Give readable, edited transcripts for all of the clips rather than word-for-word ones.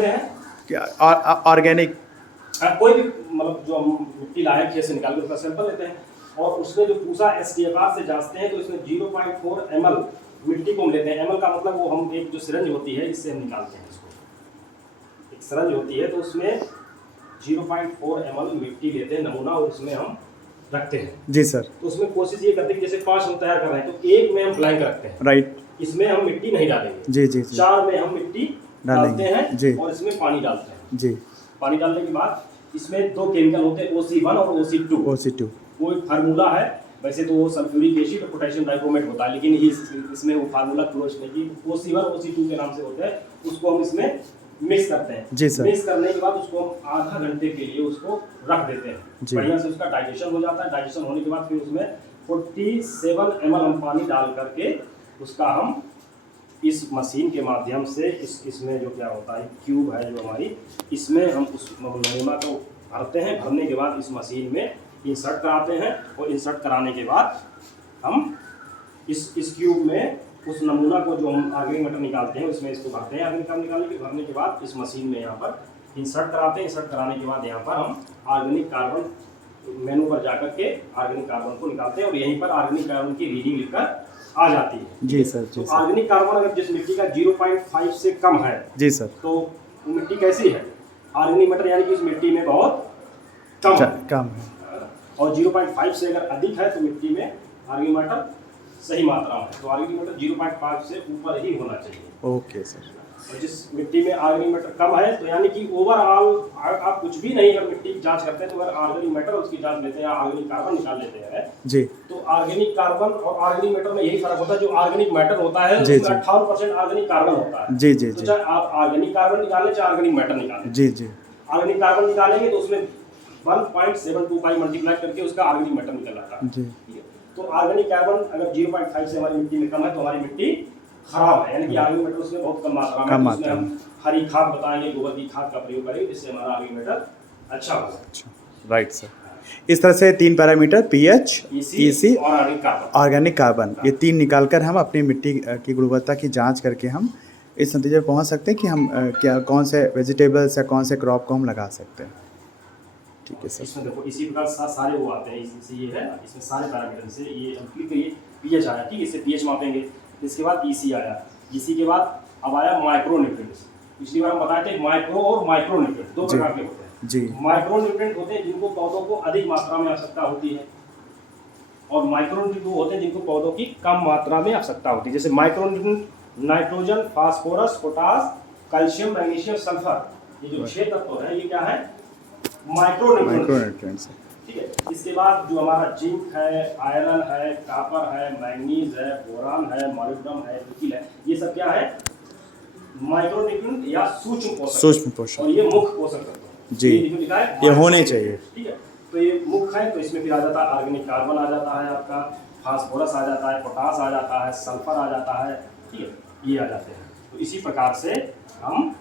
क्या ऑर्गेनिक कोई भी मतलब जो हम मिट्टी लाए खेत से निकाल के उसका सैंपल लेते हैं और उसमें जो पूसा SDFR से जांचते हैं तो इसमें 0.4 ml मिट्टी को हम लेते हैं। ml का मतलब वो हम एक जो सिरंज होती है इससे हम निकालते हैं इसको। एक सिरंज होती है तो उसमें 0.4 ml मिट्टी लेते हैं नमूना और उसमें हम रखते हैं। जी सर। तो उसमें कोशिश ये करते हैं कि जैसे 5 हम तैयार कर रहे हैं तो एक में हम ब्लैंक रखते हैं, राइट। इसमें हम मिट्टी नहीं डालेंगे। जी जी जी। 4 में हम मिट्टी डालते हैं जी और इसमें पानी डालते हैं। जी। पानी डालने के बाद इसमें 2 केमिकल होते हैं OC1 और OC2। वो एक फार्मूला है, वैसे तो वो सल्फ्यूरिक एसिड और पोटेशियम डाइक्रोमेट होता है, लेकिन इसमें वो फार्मूला क्लोज नहीं कि OC1 OC2 के नाम से होता है। उसको हम इसमें मिक्स करते हैं। जी सर। मिक्स करने के बाद उसको हम आधा घंटे के लिए उसको रख देते हैं, बढ़िया से उसका डाइजेशन हो जाता है। डाइजेशन होने के बाद फिर उसमें 47 ml हम पानी डाल करके उसका हम इस मशीन के माध्यम से इसमें जो क्या होता है क्यूब है जो हमारी, इसमें हम उस नमूना को भरते हैं। भरने के बाद इस मशीन में इंसर्ट कराते हैं और इंसर्ट कराने के बाद हम इस क्यूब में उस नमूना को जो हम ऑर्गेनिक मैटर निकालते हैं उसमें इसको भरते हैं। ऑर्गेनिक मैटर निकालने के भरने के बाद इस मशीन में यहाँ पर इंसर्ट कराते हैं। इंसर्ट कराने के बाद यहाँ पर हम ऑर्गेनिक कार्बन मेनू पर जाकर के ऑर्गेनिक कार्बन को निकालते हैं और यहीं पर ऑर्गेनिक कार्बन की रीडिंग लिखकर आ जाती है। जी सर। जी तो सर। ऑर्गेनिक कार्बन अगर जिस मिट्टी का 0.5 से कम है जी सर, तो वो मिट्टी कैसी है, ऑर्गेनिक मैटर यानी कि उस मिट्टी में बहुत कम है। कम है। और 0.5 से अगर अधिक है तो मिट्टी में ऑर्गेनिक मैटर सही मात्रा में है। तो ऑर्गेनिक मैटर 0.5 से ऊपर ही होना चाहिए। Okay sir. और जिस मिट्टी में ऑर्गेनिक मैटर कम है तो यानी कि ओवरऑल आप कुछ भी नहीं अगर मिट्टी की जांच करते हैं तो अगर ऑर्गेनिक मैटर उसकी जांच लेते हैं या ऑर्गेनिक कार्बन निकाल लेते हैं जी, तो ऑर्गेनिक कार्बन और ऑर्गेनिक मैटर में यही फर्क होता है। जो ऑर्गेनिक मैटर होता है जी, उसमें 58% ऑर्गेनिक कार्बन होता है। जी जी तो जी चाहे आप ऑर्गेनिक कार्बन निकालें चाहे ऑर्गेनिक मैटर निकालें, जी जी। ऑर्गेनिक कार्बन निकालेंगे तो उसमें 1.725 मल्टीप्लाई करके उसका ऑर्गेनिक मैटर निकल आता है। जी। ठीक है, तो ऑर्गेनिक कार्बन अगर 0.5 से हमारी मिट्टी में कम है तो हमारी मिट्टी खराब है, यानी कि ऑर्गेनिक मैटर उसमें बहुत कम मात्रा में है। उसमें हम हरी खाद बताएंगे, गोबर की खाद का प्रयोग करेंगे जिससे हमारा ऑर्गेनिक मैटर अच्छा होगा। अच्छा, राइट सर। इस तरह से 3 पैरामीटर पीएच, ईसी और ऑर्गेनिक कार्बन, ये 3 निकालकर हम अपनी मिट्टी की गुणवत्ता की जांच करके हम इस नतीजे पर पहुंच सकते हैं कि हम क्या कौन से वेजिटेबल्स या कौन से क्रॉप को हम लगा सकते हैं। ठीक है सर। इसमें देखो इसी प्रकार सारे वो आते हैं, इससे ये है इसमें सारे पैरामीटर से ये हम क्लिक करिए पीएच आया, ठीक है, इससे पीएच मापेंगे। इसके बाद ईसी आया, ईसी के बाद अब आया माइक्रो न्यूट्रिएंट्स। पिछली बार हम बताए थे माइक्रो और माइक्रो न्यूट्रिएंट 2 प्रकार के होते हैं जी। माइक्रो न्यूट्रिएंट होते हैं जिनको पौधों को अधिक मात्रा में आवश्यकता होती है और माइक्रो न्यूट्रिएंट वो होते हैं जिनको पौधों की कम मात्रा में आवश्यकता होती है। जैसे micro nutrient nitrogen, phosphorus, potash, calcium, magnesium, sulphur, ये जो 6 तत्व हैं ये क्या है, माइक्रो न्यूट्रिएंट्स। ठीक है, इसके बाद जो हमारा जिंक है, आयरन है, कॉपर है, मैंगनीज है, बोरान है, मॉलिब्डेनम है, निकेल है, ये सब क्या है माइक्रो न्यूट्रिएंट या सूक्ष्म पोषक और ये मुख्य पोषक तत्व जी, ये लिखा है ये होने चाहिए। ठीक है, तो ये मुख्य है तो इसमें फिर आ जाता है ऑर्गेनिक कार्बन आ जाता है, आपका फास्फोरस आ जाता है, पोटास आ जाता है, सल्फर आ जाता है, ठीक है, ये आ जाते हैं। तो इसी प्रकार से हम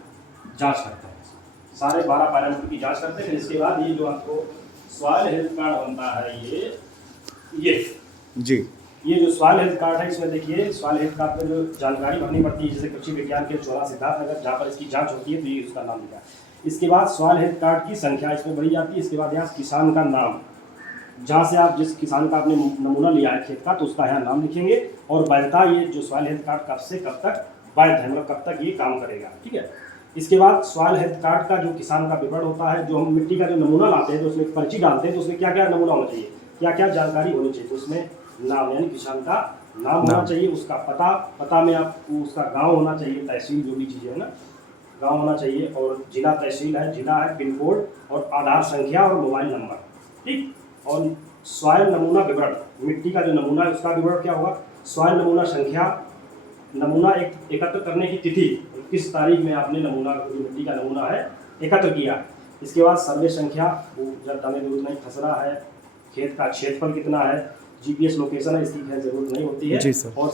जांच करते हैं, सारे 12 पैरामीटर की जांच करते हैं। फिर इसके बाद ये जो आपको सॉइल हेल्थ कार्ड बनता है ये जी, ये जो सॉइल हेल्थ कार्ड है इसमें देखिए सॉइल हेल्थ कार्ड में जो जानकारी भरनी पड़ती है, जैसे कृषि विज्ञान के 14 सिद्धार्थनगर जहाँ पर इसकी जांच होती है तो ये उसका नाम लिखा है। इसके बाद सॉइल हेल्थ कार्ड की संख्या इसमें भरी जाती है। इसके बाद यहाँ किसान का नाम, जहाँ से आप जिस किसान का आपने नमूना लिया है खेत का तो उसका यहाँ नाम लिखेंगे और वैधता, ये जो सॉइल हेल्थ कार्ड कब से कब तक वैध है, मतलब कब तक ये काम करेगा। ठीक है, इसके बाद सॉइल हेल्थ कार्ड का जो किसान का विवरण होता है, जो हम मिट्टी का जो नमूना लाते हैं तो उसमें पर्ची डालते हैं तो उसमें क्या क्या नमूना होना चाहिए, क्या क्या जानकारी होनी चाहिए। तो उसमें नाम यानी किसान का नाम होना चाहिए, उसका पता में आपको उसका गांव होना चाहिए, तहसील जो भी चीज़ें है ना, गांव होना चाहिए, और जिला तहसील है, जिला है, पिन कोड और आधार संख्या और मोबाइल नंबर। ठीक, और सॉइल नमूना विवरण, मिट्टी का जो नमूना है उसका विवरण क्या होगा, सॉइल नमूना संख्या, नमूना एकत्र करने की तिथि, किस तारीख में आपने नमूना जो मिट्टी का नमूना है एकत्र किया। इसके बाद सर्वे संख्या, वो जब जरूरत नहीं, खसरा है, खेत का क्षेत्रफल कितना है, जीपीएस लोकेशन है, इसकी खैर जरूरत नहीं होती है, और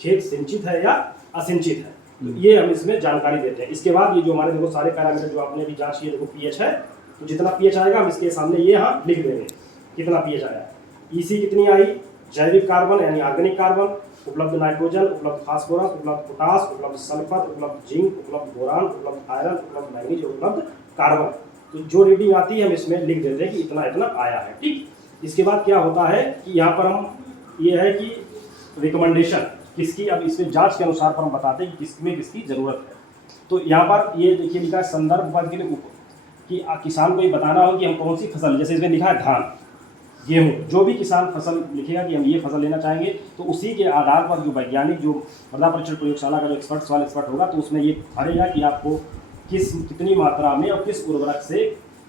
खेत सिंचित है या असिंचित है, तो ये हम इसमें जानकारी देते हैं। इसके बाद ये जो हमारे देखो सारे पैरामीटर जो आपने भी जांच किए, देखो पीएच है तो जितना पीएच आएगा हम इसके सामने ये यहाँ लिख देंगे कितना पीएच आया, ईसी कितनी आई, जैविक कार्बन यानी ऑर्गेनिक कार्बन, उपलब्ध नाइट्रोजन, उपलब्ध फास्फोरस, उपलब्ध पोटास, उपलब्ध सल्फर, उपलब्ध जिंक, उपलब्ध बोरान, उपलब्ध आयरन, उपलब्ध मैग्नीज, उपलब्ध कार्बन। तो जो रीडिंग आती है हम इसमें लिख देते हैं कि इतना इतना आया है। ठीक, इसके बाद क्या होता है कि यहाँ पर हम ये है कि रिकमेंडेशन किसकी, अब इसमें जांच के अनुसार पर हम बताते हैं कि किसमें किसकी ज़रूरत है। तो यहाँ पर ये देखिए लिखा है संदर्भ पद के लिए कि किसान को ये बताना हो कि हम कौन सी फसल, जैसे इसमें लिखा है धान, गेहूँ, जो भी किसान फसल लिखेगा कि हम ये फसल लेना चाहेंगे तो उसी के आधार पर जो वैज्ञानिक जो मृदा परीक्षण प्रयोगशाला का जो एक्सपर्ट होगा तो उसमें ये भरेगा कि आपको कितनी मात्रा में और किस उर्वरक से,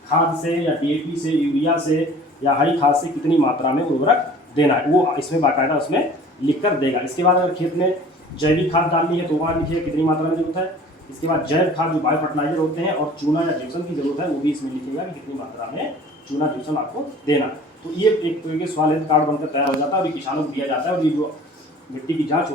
खाद से या DAP से, यूरिया से या हरी खाद से कितनी मात्रा में उर्वरक देना है, वो इसमें बाकायदा उसमें लिख कर देगा। इसके बाद अगर खेत में जैविक खाद डालनी है तो वहाँ लिखिए कितनी मात्रा में जरूरत है। इसके बाद जैव खाद जो बायो फर्टिलाइजर होते हैं और चूना या जिप्सम की जरूरत है वो भी इसमें लिखिएगा कि कितनी मात्रा में चूना जिप्सम आपको देना। तो ये एक तरीके के सवाल हेल्थ कार्ड बनकर तैयार हो जाता है और ये किसानों को दिया जाता है और ये जो मिट्टी की जाँच